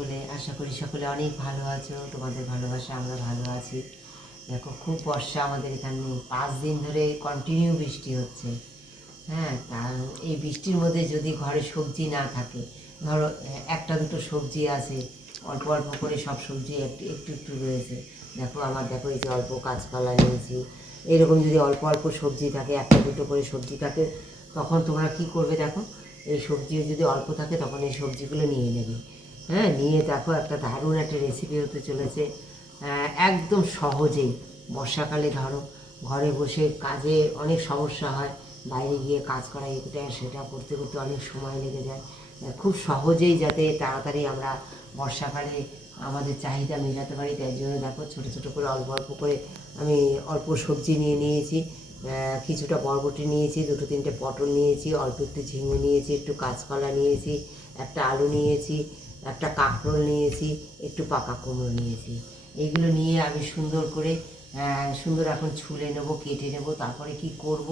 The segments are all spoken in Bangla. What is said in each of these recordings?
সকলে, আশা করি সকলে অনেক ভালো আছো, তোমাদের ভালোবাসা, আমরা ভালো আছি। দেখো, খুব বর্ষা আমাদের এখানে, পাঁচ দিন ধরে কন্টিনিউ বৃষ্টি হচ্ছে। হ্যাঁ তা এই বৃষ্টির মধ্যে যদি ঘরে সবজি না থাকে, ধরো, একটা দুটো সবজি আছে, অল্প অল্প করে সব সবজি একটু একটু একটু রয়েছে। দেখো, আমার, দেখো, এই যে অল্প কাঁচকলা নিয়েছি এরকম যদি অল্প অল্প সবজি থাকে, একটা দুটো করে সবজি থাকে, তখন তোমরা কি করবে দেখো? এই সবজি যদি অল্প থাকে, তখন এই সবজিগুলো নিয়ে নেবে। হ্যাঁ নিয়ে দেখো একটা দারুণ একটা রেসিপি হতে চলেছে। একদম সহজেই বর্ষাকালে ধরো, ঘরে বসে কাজে অনেক সমস্যা হয়, বাইরে গিয়ে কাজ করা এটা সেটা করতে করতে অনেক সময় লেগে যায়। খুব সহজেই যাতে তাড়াতাড়ি আমরা বর্ষাকালে আমাদের চাহিদা মেটাতে পারি, তাই জন্য দেখো ছোটো ছোটো করে অল্প অল্প করে আমি অল্প সবজি নিয়ে নিয়েছি। কিছুটা বরবটি নিয়েছি, দুটো তিনটে পটল নিয়েছি, অল্প একটু ঝিঙে নিয়েছি, একটু কাঁচকলা নিয়েছি, একটা আলু নিয়েছি একটা কাঁকরোল নিয়েছি, একটু পাকা কুমড়ো নিয়েছি। এইগুলো নিয়ে আমি সুন্দর করে সুন্দর এখন ছুলে নেব, কেটে নেব, তারপরে কি করব?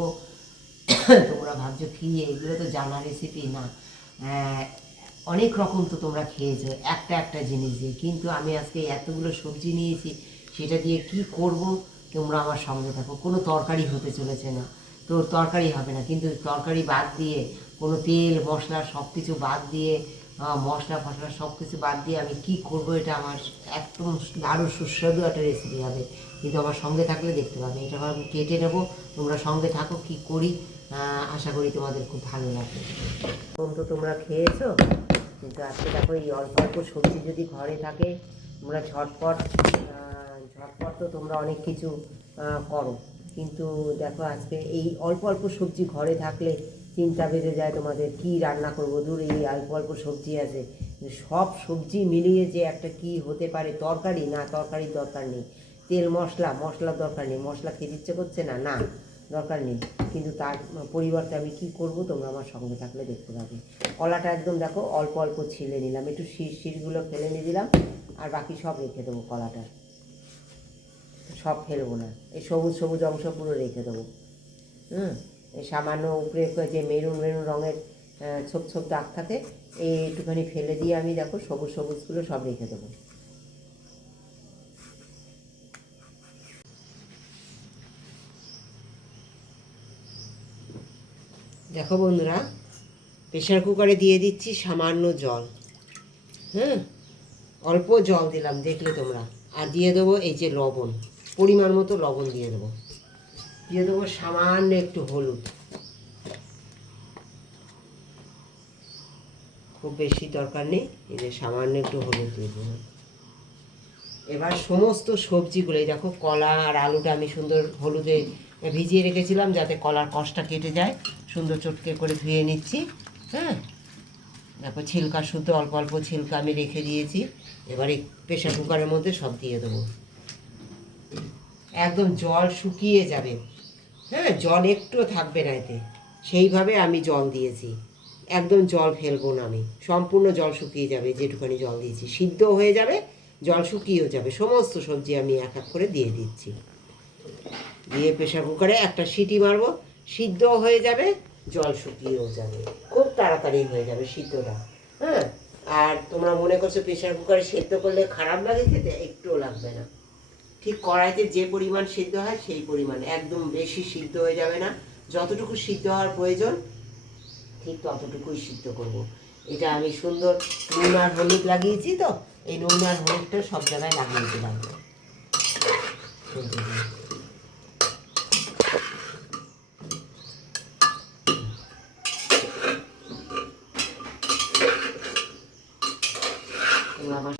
তোমরা ভাবছ, কি এগুলো তো জানা রেসিপি না। অনেক রকম তো তোমরা খেয়েছো, একটা একটা জিনিস দিয়ে। কিন্তু আমি আজকে এতগুলো সবজি নিয়েছি, সেটা দিয়ে কি করব? তোমরা আমার সঙ্গে থাকো। কোনো তরকারি হতে চলেছে না। তো তরকারি হবে না, কিন্তু তরকারি বাদ দিয়ে, কোনো তেল, মশলা সব কিছু বাদ দিয়ে মশলা ফসলা সব কিছু বাদ দিয়ে আমি কি করব এটা আমার একদম দারুণ সুস্বাদু একটা রেসিপি হবে। কিন্তু আমার সঙ্গে থাকলে দেখতে পাবে। এটা আমি কেটে নেব। তোমরা সঙ্গে থাকো, কি করি? আশা করি তোমাদের খুব ভালো লাগবে। তো তোমরা খেয়েছো? কিন্তু আজকে দেখো এই অল্প অল্প সবজি যদি ঘরে থাকে, তোমরা ঝটপট ঝটপট তো তোমরা অনেক কিছু করো। কিন্তু দেখো আজকে এই অল্প অল্প সবজি ঘরে থাকলে চিন্তা বেড়ে যায় তোমাদের, কি রান্না করব? দূর এই অল্প অল্প সবজি আছে। সব সবজি মিলিয়ে যে একটা কি হতে পারে, তরকারি? না, তরকারির দরকার নেই। তেল, মশলা? মশলার দরকার নেই। মশলা খেতে ইচ্ছে করছে না? না, দরকার নেই। কিন্তু তার পরিবর্তে আমি কি করব? তোমরা আমার সঙ্গে থাকলে দেখতে পাবে। কলাটা একদম দেখো, অল্প অল্প ছিলে নিলাম। একটু শির শিরগুলো ফেলে নিয়ে দিলাম, আর বাকি সব রেখে দেবো কলাটা। সব ফেলব না। এই সবুজ সবুজ অংশ পুরো রেখে দেবো। হুম? সামান্য উপরে যে মেরুন মেরুন রঙের ছোপ ছোপ দাগ থাকে, এই একটুখানি ফেলে দিয়ে আমি দেখো সবুজ সবুজগুলো সব রেখে দেবো। দেখো বন্ধুরা, প্রেশার কুকারে দিয়ে দিচ্ছি সামান্য জল। হ্যাঁ অল্প জল দিলাম, দেখলে তোমরা। আর দিয়ে দেবো এই যে লবণ, পরিমাণ মতো লবণ দিয়ে দেবো। দিয়ে দেবো সামান্য একটু হলুদ। খুব বেশি দরকার নেই যে সামান্য একটু হলুদ দিয়ে দেবো। এবার সমস্ত সবজিগুলো দেখো কলা আর আলুটা আমি সুন্দর হলুদে ভিজিয়ে রেখেছিলাম যাতে কলার কষটা কেটে যায়। সুন্দর চটকে করে ধুয়ে নিচ্ছি হ্যাঁ? দেখো ছিলকা, শুদ্ধ অল্প অল্প ছিলকা আমি রেখে দিয়েছি। এবার এই প্রেশার কুকারের মধ্যে সব দিয়ে দেবো। একদম জল শুকিয়ে যাবে। হ্যাঁ জল একটুও থাকবে না এতে। সেইভাবে আমি জল দিয়েছি। একদম জল ফেলব না আমি। সম্পূর্ণ জল শুকিয়ে যাবে যেটুখানি জল দিয়েছি। সিদ্ধ হয়ে যাবে, জল শুকিয়েও যাবে। সমস্ত সবজি আমি এক এক করে দিয়ে দিচ্ছি। দিয়ে প্রেশার কুকারে একটা সিটি মারবো। সিদ্ধ হয়ে যাবে, জল শুকিয়েও যাবে। খুব তাড়াতাড়ি হয়ে যাবে সিদ্ধটা। হ্যাঁ? আর তোমরা মনে করছ প্রেশার কুকারে সেদ্ধ করলে খারাপ লাগে খেতে? একটুও লাগবে না। ঠিক কড়াইতে যে পরিমাণ সিদ্ধ হয় সেই পরিমাণ, একদম বেশি সিদ্ধ হয়ে যাবে না যতটুকু সিদ্ধ হওয়ার প্রয়োজন, ঠিক ততটুকুই সিদ্ধ করব। এটা আমি সুন্দর নুন আর হলুদ লাগিয়েছি তো, এই নুন আর হলুদটা সব জায়গায় লাগিয়ে দিলাম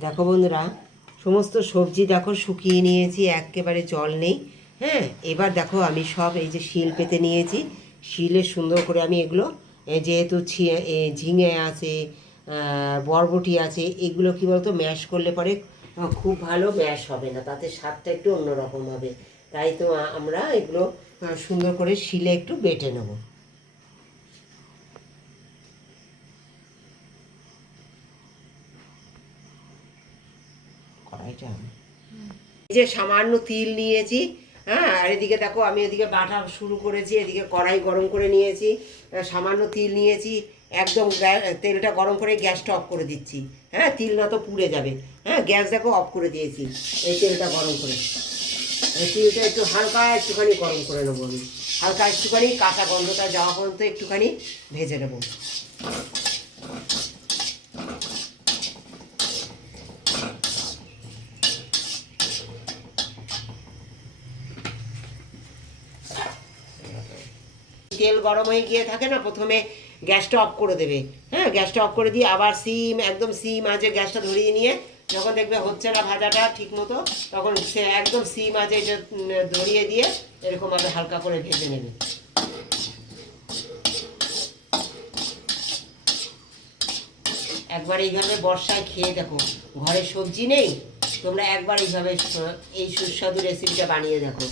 দেখো বন্ধুরা সমস্ত সবজি দেখো শুকিয়ে নিয়েছি, একেবারে জল নেই। হ্যাঁ এবার দেখো আমি সব এই যে শিল পেতে নিয়েছি। শিলে সুন্দর করে আমি এগুলো যেহেতু ঝিঙে আছে বরবটি আছে, এগুলো কী বলতো, ম্যাশ করলে পরে খুব ভালো ম্যাশ হবে না, তাতে স্বাদটা একটু অন্যরকম হবে। তাই তো আমরা এগুলো সুন্দর করে শিলে একটু বেটে নেব। এই যে সামান্য তিল নিয়েছি হ্যাঁ আর এদিকে দেখো আমি এদিকে বাটা শুরু করেছি, এদিকে কড়াই গরম করে নিয়েছি সামান্য তিল নিয়েছি, একদম তেলটা গরম করে গ্যাসটা অফ করে দিচ্ছি হ্যাঁ তিল না তো পুড়ে যাবে হ্যাঁ গ্যাস দেখো অফ করে দিয়েছি, এই তেলটা গরম করে। তিলটা একটু হালকা একটুখানি গরম করে নেব আমি, হালকা একটুখানি কাঁচা গন্ধটা যাওয়া পর্যন্ত একটুখানি ভেজে নেব। তেল গরম হয়ে গিয়ে থাকে না, প্রথমে গ্যাসটা অফ করে দেবে। হ্যাঁ গ্যাসটা অফ করে দিয়ে আবার সিম, একদম সিম আজে গ্যাসটা ধরিয়ে নিয়ে যখন দেখবে হচ্ছে না ভাজাটা ঠিক মতো তখন সে একদম সিম আজে এটা ধরিয়ে দিয়ে এরকম ভাবে হালকা করে ভেজে নেবে। একবার এইভাবে বর্ষায় খেয়ে দেখো, ঘরে সবজি নেই, তোমরা একবার এইভাবে এই সুস্বাদু রেসিপিটা বানিয়ে দেখো।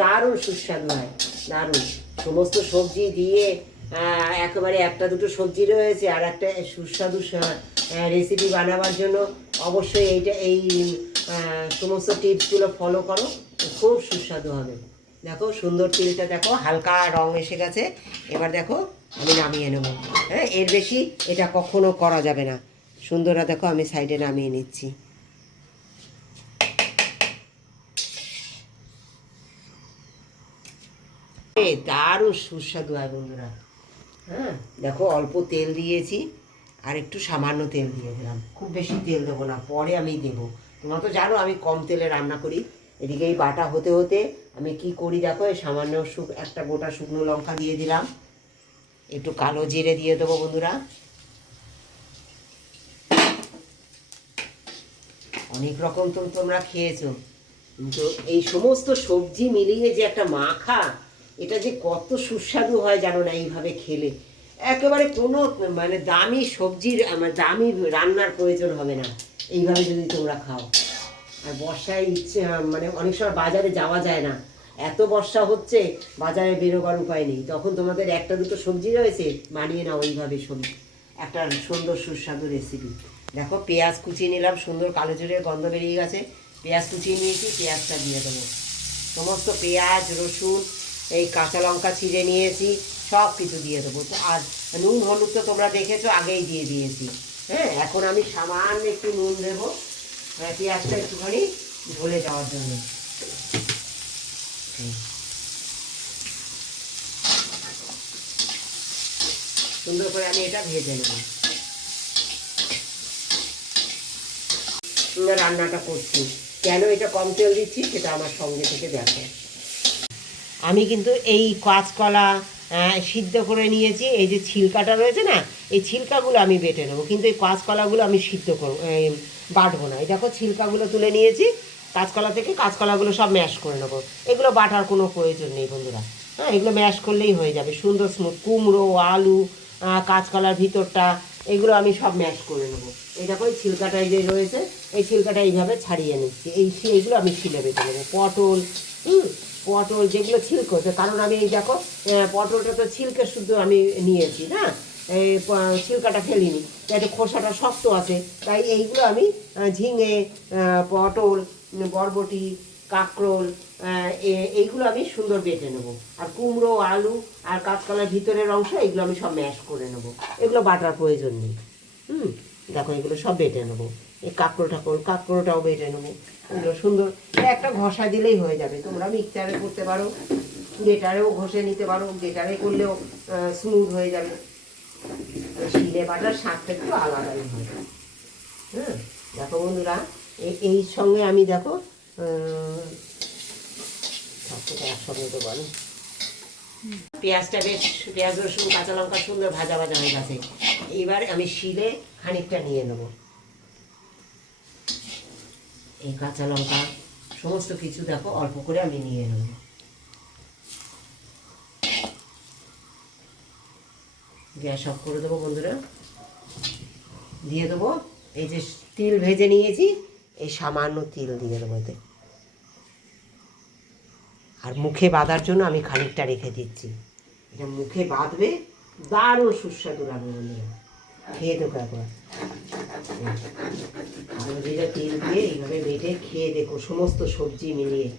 দারুণ সুস্বাদু হয়, দারুণ। সমস্ত সবজি দিয়ে একেবারে একটা দুটো সবজি রয়েছে আর একটা সুস্বাদু রেসিপি বানাবার জন্য অবশ্যই এইটা, এই সমস্ত টিপসগুলো ফলো করো, খুব সুস্বাদু হবে। দেখো, সুন্দর তিলটা দেখো, হালকা রং এসে গেছে। এবার দেখো, আমি নামিয়ে নেব। হ্যাঁ এর বেশি এটা কখনো করা যাবে না। সুন্দররা দেখো, আমি সাইডে নামিয়ে নিচ্ছি। দারুণ সুস্বাদু হয় বন্ধুরা। হ্যাঁ দেখো অল্প তেল দিয়েছি আর একটু সামান্য তেল দিয়ে দিলাম। খুব বেশি তেল দেবো না, পরে আমি দেবো। তোমরা তো জানো আমি কম তেলে রান্না করি। এদিকে এই বাটা হতে হতে আমি কি করি দেখো, এই সামান্য একটা গোটা শুকনো লঙ্কা দিয়ে দিলাম। একটু কালো জিরে দিয়ে দেবো বন্ধুরা। অনেক রকম তো তোমরা খেয়েছো। কিন্তু এই সমস্ত সবজি মিলিয়ে যে একটা মাখা এটা যে কত সুস্বাদু হয় জানো না এইভাবে খেলে। একেবারে কোনো মানে দামি সবজির, আমার দামি রান্নার প্রয়োজন হবে না। এইভাবে যদি তোমরা খাও। আর বর্ষায় ইচ্ছে মানে অনেক সময় বাজারে যাওয়া যায় না। এত বর্ষা হচ্ছে, বাজারে বেরোবার উপায় নেই। তখন তোমাদের একটা দুটো সবজি রয়েছে, বানিয়ে নাও এইভাবে সবজি। একটা সুন্দর সুস্বাদু রেসিপি দেখো, পেঁয়াজ কুচিয়ে নিলাম, সুন্দর কালো জোরের গন্ধ বেরিয়ে গেছে। পেঁয়াজ কুচিয়ে নিয়েছি, পেঁয়াজটা দিয়ে দেবো। সমস্ত পেঁয়াজ, রসুন এই কাঁচা লঙ্কা চিড়ে নিয়েছি, সব কিছু দিয়ে দেবো। আর নুন, হলুদ তো তোমরা দেখেছ, আগেই দিয়ে দিয়েছি। হ্যাঁ এখন আমি সামান্য একটু নুন দেবো পেঁয়াজটা একটুখানি ঢলে যাওয়ার জন্য। সুন্দর করে আমি এটা ভেজে নেব। রান্নাটা করছি। কেন এটা কম তেল দিচ্ছি সেটা আমার সঙ্গে থেকে দেখো। আমি কিন্তু এই কাঁচকলা সিদ্ধ করে নিয়েছি। এই যে ছিলকাটা রয়েছে না, এই ছিলকাগুলো আমি বেটে নেব। কিন্তু এই কাঁচকলাগুলো আমি সিদ্ধ করব বাটবো না। এই দেখো ছিলকাগুলো তুলে নিয়েছি, কাঁচকলা থেকে কাঁচকলাগুলো সব ম্যাশ করে নেব। এগুলো বাটার কোনো প্রয়োজন নেই বন্ধুরা। হ্যাঁ এগুলো ম্যাশ করলেই হয়ে যাবে। সুন্দর স্মুথ কুমড়ো, আলু কাঁচকলার ভিতরটা, এগুলো আমি সব ম্যাশ করে নেব। এই দেখো, এই ছিলকাটা যে রয়েছে, এই ছিলকাটা এইভাবে ছাড়িয়ে নিচ্ছি। এই এইগুলো আমি ছিলে বেটে নেব। পটল, হুম পটল যেগুলো ছিলক হচ্ছে কারণ আমি এই দেখো পটলটা তো ছিলকে শুদ্ধ আমি নিয়েছি, না? এই ছিলকাটা ফেলিনি। যাতে খোসাটা শক্ত আছে। তাই এইগুলো আমি ঝিঙে পটল, বরবটি, কাঁকরোল এইগুলো আমি সুন্দর বেটে নেব। আর কুমড়ো, আলু আর কাঁচকলার ভিতরের অংশ, এগুলো আমি সব ম্যাশ করে নেব। এগুলো বাটার প্রয়োজন নেই। হুম? দেখো, এগুলো সব বেটে নেব। এই কাঁকরো ঠাকুর কাঁকরোটাও বেটে নেব। এগুলো সুন্দর। একটা ঘষা দিলেই হয়ে যাবে। তোমরা মিক্সচারে করতে পারো গেটারেও ঘষে নিতে পারো, গ্রেটারে করলেও স্মুথ হয়ে যাবে। শিলে বাটার স্বাদটা একটু আলাদাই হয় হ্যাঁ দেখো বন্ধুরা এই- সঙ্গে আমি দেখো একসঙ্গে তো বলো পেঁয়াজটা বেশ, পেঁয়াজ রসুন, কাঁচা লঙ্কা সুন্দর ভাজা ভাজা হয়ে গেছে। এবার আমি শিলে খানিকটা নিয়ে নেব। এই কাঁচা লঙ্কা, সমস্ত কিছু দেখো, অল্প করে আমি নিয়ে নেব। গ্যাস অফ করে দেবো বন্ধুরা। দিয়ে দেবো, এই যে তিল ভেজে নিয়েছি, এই সামান্য তিল দিয়ে দেবো এতে। আর মুখে বাঁধার জন্য আমি খানিকটা রেখে দিচ্ছি। এটা মুখে বাঁধবে দারুণ সুস্বাদু লাগবে বন্ধুরা। খেয়ে দেখো একবার। আলু তেল দিয়ে এইভাবে বেটে খেয়ে দেখো, সমস্ত সবজি মিলিয়ে।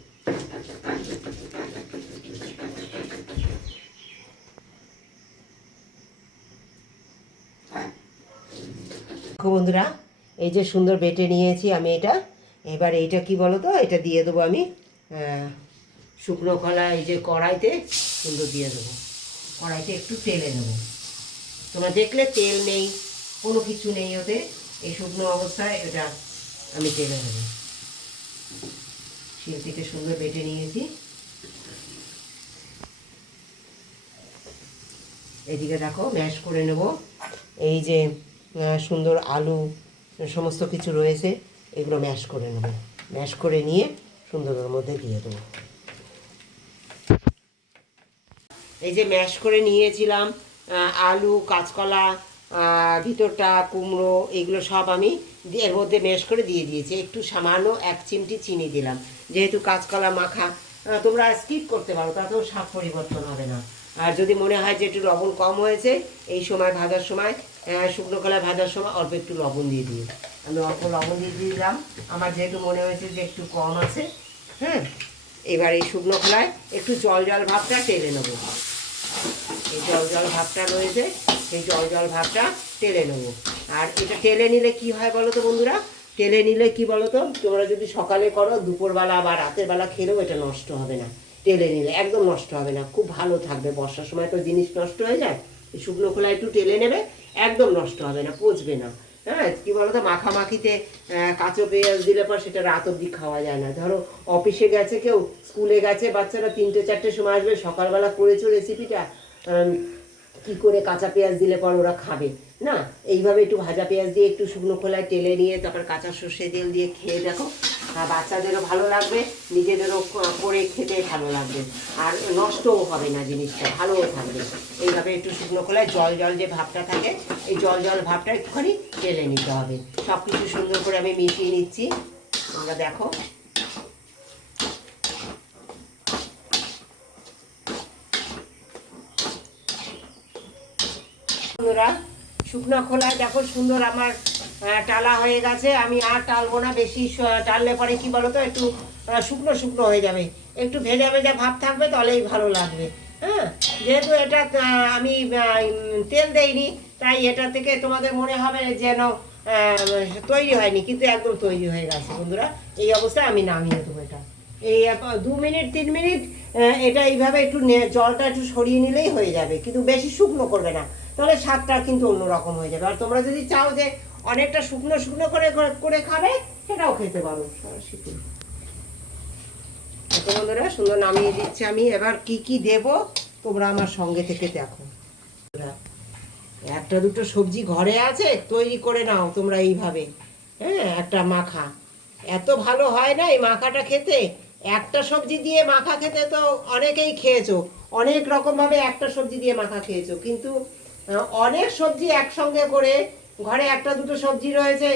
বন্ধুরা, এই যে সুন্দর বেটে নিয়েছি আমি এটা। এবার এইটা কি বলো তো এটা দিয়ে দেবো আমি শুকনো কলা, এই যে কড়াইতে সুন্দর দিয়ে দেবো। কড়াইতে একটু তেলে নেব তোমরা দেখলে তেল নেই, কোনো কিছু নেই ওতে। এই শুকনো অবস্থায় এটা আমি তেলে নেব। শিলটিতে সুন্দর বেটে নিয়েছি। এদিকে দেখো, ম্যাশ করে নেব। এই যে সুন্দর আলু, সমস্ত কিছু রয়েছে, এগুলো ম্যাশ করে নেব। ম্যাশ করে নিয়ে সুন্দর ওর মধ্যে দিয়ে দেবো। এই যে ম্যাশ করে নিয়েছিলাম আলু, কাঁচকলা ভিতরটা কুমড়ো, এগুলো সব আমি এর মধ্যে ম্যাশ করে দিয়ে দিয়েছি। একটু সামান্য এক চিমটি চিনি দিলাম। যেহেতু কাঁচকলা মাখা তোমরা স্কিপ করতে পারো তাতেও স্বাদ পরিবর্তন হবে না। আর যদি মনে হয় যে একটু লবণ কম হয়েছে, এই সময় ভাজার সময় শুকনো কলা ভাজার সময় অল্প একটু লবণ দিয়ে দিও। আমি অল্প লবণ দিয়ে দিলাম। আমার যেহেতু মনে হয়েছে যে একটু কম আছে হ্যাঁ এবার এই শুকনো খোলায় একটু জল জল ভাবটা টেলে নেব। এই জল জল ভাবটা রয়েছে সেই জল জল ভাবটা টেলে নেব। আর এটা টেলে নিলে কি হয় বলো তো বন্ধুরা? টেলে নিলে কি বলো তো? তোমরা যদি সকালে করো, দুপুরবেলা বা রাতের বেলা খেলেও এটা নষ্ট হবে না। টেলে নিলে একদম নষ্ট হবে না। খুব ভালো থাকবে। বর্ষার সময় তো জিনিস নষ্ট হয়ে যায়। শুকনো খোলা একটু টেলে নেবে, একদম নষ্ট হবে না, পচবে না। হ্যাঁ কি বলতো মাখামাখিতে কাঁচো পেঁয়াজ দিলে পর সেটা রাত অব্দি খাওয়া যায় না। ধরো, অফিসে গেছে কেউ, স্কুলে গেছে, বাচ্চারা তিনটে, চারটে সময় আসবে, সকালবেলা করেছ রেসিপিটা কি করে কাঁচা পেঁয়াজ দিলে পর ওরা খাবে, না? এইভাবে একটু ভাজা পেঁয়াজ দিয়ে একটু শুকনো খোলায় টেলে নিয়ে তারপর কাঁচা সর্ষে তেল দিয়ে খেয়ে দেখো। আর বাচ্চাদেরও ভালো লাগবে, নিজেদেরও করে খেতে ভালো লাগবে। আর নষ্টও হবে না জিনিসটা, ভালোও থাকবে। এইভাবে একটু শুকনো খোলায় জল জল যে ভাবটা থাকে, এই জল জল ভাবটা একটুখানি টেলে নিতে হবে। সব কিছু সুন্দর করে আমি মিশিয়ে নিচ্ছি। তোমরা দেখো। বন্ধুরা শুকনো খোলায় দেখো সুন্দর আমার টালা হয়ে গেছে। আমি আর টালবো না, বেশি টাললে পরে কি বলো তো একটু শুকনো শুকনো হয়ে যাবে। একটু ভেজা ভেজা ভাব থাকবে তাহলেই ভালো লাগবে। হ্যাঁ? যেহেতু এটা আমি তেল দেইনি, তাই এটা থেকে তোমাদের মনে হবে যেন তৈরি হয়নি, কিন্তু একদম তৈরি হয়ে গেছে বন্ধুরা। এই অবস্থায় আমি নামিয়ে দেবো এটা। এই দু মিনিট, তিন মিনিট এটা এইভাবে একটু জলটা একটু সরিয়ে নিলেই হয়ে যাবে, কিন্তু বেশি শুকনো করবে না। তাহলে স্বাদটা কিন্তু অন্যরকম হয়ে যাবে। আর তোমরা যদি চাও যে অনেকটা শুকনো শুকনো করে করে- খাবে, সেটাও খেতে পারো। তো বন্ধুরা, সুন্দর নামিয়ে দিচ্ছি আমি। এবার কি কি দেব, তোমরা আমার সঙ্গে থেকে দেখো। একটা দুটো সবজি ঘরে আছে, তৈরি করে নাও তোমরা এইভাবে। হ্যাঁ একটা মাখা। এত ভালো হয় না এই মাখাটা খেতে? একটা সবজি দিয়ে মাখা খেতে তো অনেকেই খেয়েছো। অনেক রকমভাবে একটা সবজি দিয়ে মাখা খেয়েছো। কিন্তু অনেক সবজি একসঙ্গে করে, ঘরে একটা দুটো সবজি রয়েছে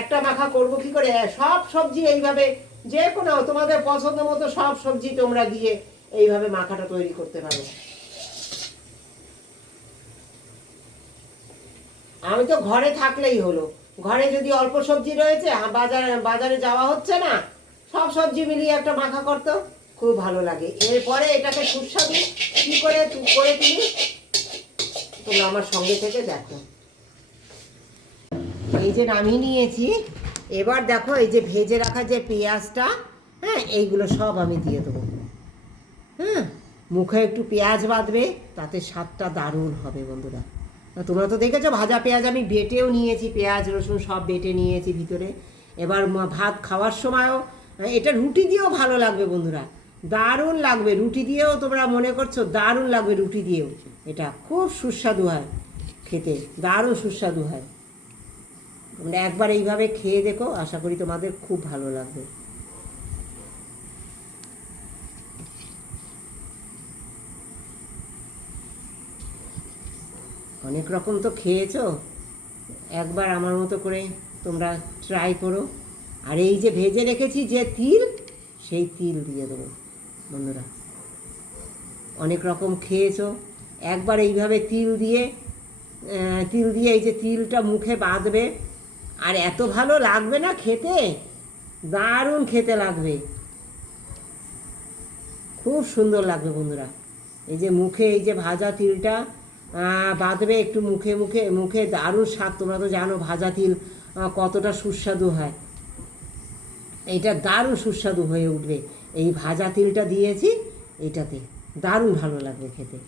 একটা মাখা করব কি করে? সব সবজি এইভাবে, যে কোনো, তোমাদের পছন্দ মতো সব সবজি তোমরা দিয়ে এইভাবে মাখাটা তৈরি করতে পারো। আমি তো ঘরে থাকলেই হলো। ঘরে যদি অল্প সবজি রয়েছে বাজারে বাজারে যাওয়া হচ্ছে না, সব সবজি মিলিয়ে একটা মাখা করতো, খুব ভালো লাগে। এরপরে এটাকে সুস্বাদু কি করে করে তুলি তোমরা আমার সঙ্গে থেকে দেখো। এই যে নামিয়ে নিয়েছি। এবার দেখো এই যে ভেজে রাখা যে পেঁয়াজটা হ্যাঁ এইগুলো সব আমি দিয়ে দেবো। হ্যাঁ মুখে একটু পেঁয়াজ বাঁধবে, তাতে স্বাদটা দারুণ হবে বন্ধুরা। তোমরা তো দেখেছ, ভাজা পেঁয়াজ আমি বেটেও নিয়েছি, পেঁয়াজ, রসুন সব বেটে নিয়েছি ভিতরে। এবার ভাত খাওয়ার সময়ও, এটা রুটি দিয়েও ভালো লাগবে বন্ধুরা। দারুণ লাগবে, রুটি দিয়েও তোমরা মনে করছ দারুণ লাগবে রুটি দিয়েও। এটা খুব সুস্বাদু হয় খেতে, দারুণ সুস্বাদু হয়। তোমরা একবার এইভাবে খেয়ে দেখো, আশা করি তোমাদের খুব ভালো লাগবে। অনেক রকম তো খেয়েছো, একবার আমার মতো করে তোমরা ট্রাই করো। আর এই যে ভেজে রেখেছি যে তিল, সেই তিল দিয়ে দেবো। বন্ধুরা। অনেক রকম খেয়েছো। একবার এইভাবে তিল দিয়ে তিল দিয়ে এই যে তিলটা মুখে বাঁধবে, আর এত ভালো লাগবে না খেতে? দারুণ খেতে লাগবে। খুব সুন্দর লাগবে বন্ধুরা। এই যে মুখে, এই যে ভাজা তিলটা বাঁধবে একটু মুখে মুখে মুখে দারুণ স্বাদ। তোমরা তো জানো ভাজা তিল কতটা সুস্বাদু হয়। এইটা দারুণ সুস্বাদু হয়ে উঠবে। এই ভাজা তিলটা দিয়েছি এটাতে। দারুণ ভালো লাগবে খেতে।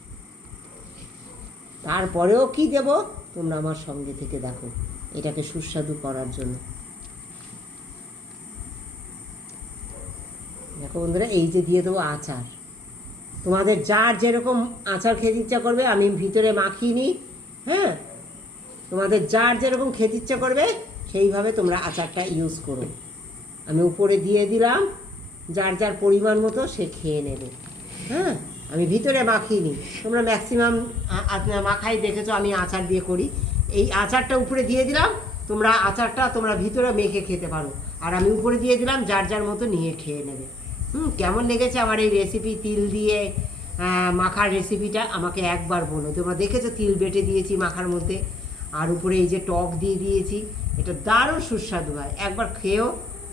তারপরেও কি দেব? তোমরা আমার সঙ্গে থেকে দেখো। এটাকে সুস্বাদু করার জন্য। দেখো বন্ধুরা, এই যে দিয়ে দেবো আচার। তোমাদের যার যেরকম আচার খেতে ইচ্ছা করবে, আমি ভিতরে মাখিয়ে নিই হ্যাঁ? তোমাদের যার যেরকম খেতে ইচ্ছা করবে, সেইভাবে তোমরা আচারটা ইউজ করো। আমি উপরে দিয়ে দিলাম। যার যার পরিমাণ মতো সে খেয়ে নেবে। হ্যাঁ? আমি ভিতরে মাখিয়ে নিই তোমরা ম্যাক্সিমাম মাখাই দেখেছ, আমি আচার দিয়ে করি। এই আচারটা উপরে দিয়ে দিলাম, তোমরা আচারটা তোমরা ভিতরে মেখে খেতে পারো। আর আমি উপরে দিয়ে দিলাম, যার যার মতো নিয়ে খেয়ে নেবে। হুম, কেমন লেগেছে আমার এই রেসিপি তিল দিয়ে মাখার রেসিপিটা আমাকে একবার বলো। তোমরা দেখেছ, তিল বেটে দিয়েছি মাখার মধ্যে। আর উপরে এই যে টক দিয়ে দিয়েছি, এটা দারুণ সুস্বাদু হয়। একবার খেয়েও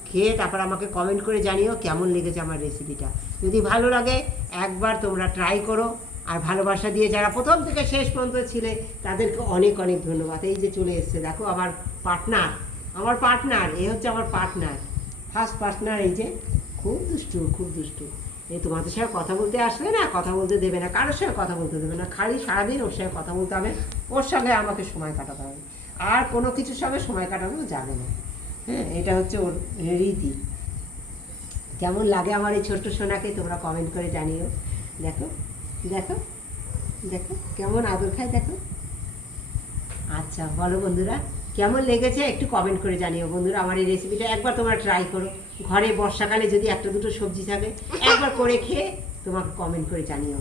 খেয়ে তারপর আমাকে কমেন্ট করে জানিও কেমন লেগেছে আমার রেসিপিটা যদি ভালো লাগে, একবার তোমরা ট্রাই করো। আর ভালোবাসা দিয়ে যারা প্রথম থেকে শেষ পর্যন্ত ছিলে, তাদেরকে অনেক অনেক ধন্যবাদ। এই যে চলে এসছে, দেখো আমার পার্টনার আমার পার্টনার এ হচ্ছে আমার পার্টনার ফার্স্ট পার্টনার এই যে, খুব দুষ্টু খুব দুষ্টু। এই তোমাদের সঙ্গে কথা বলতে আসলে না, কথা বলতে দেবে না, কারোর সঙ্গে কথা বলতে দেবে না। খালি সারাদিন ওর সঙ্গে কথা বলতে হবে, ওর সঙ্গে আমাকে সময় কাটাতে হবে। আর কোনো কিছুর সঙ্গে সময় কাটানো যাবে না। হ্যাঁ এটা হচ্ছে ওর রীতি। কেমন লাগে আমার এই ছোট্ট সোনাকে, তোমরা কমেন্ট করে জানিও। দেখো দেখো দেখো, কেমন আদর খায়, দেখো। আচ্ছা বলো বন্ধুরা, কেমন লেগেছে একটু কমেন্ট করে জানিও। বন্ধুরা, আমার এই রেসিপিটা একবার তোমরা ট্রাই করো। ঘরে বর্ষাকালে যদি একটা দুটো সবজি থাকে, একবার করে খেয়ে তোমাকে কমেন্ট করে জানিও।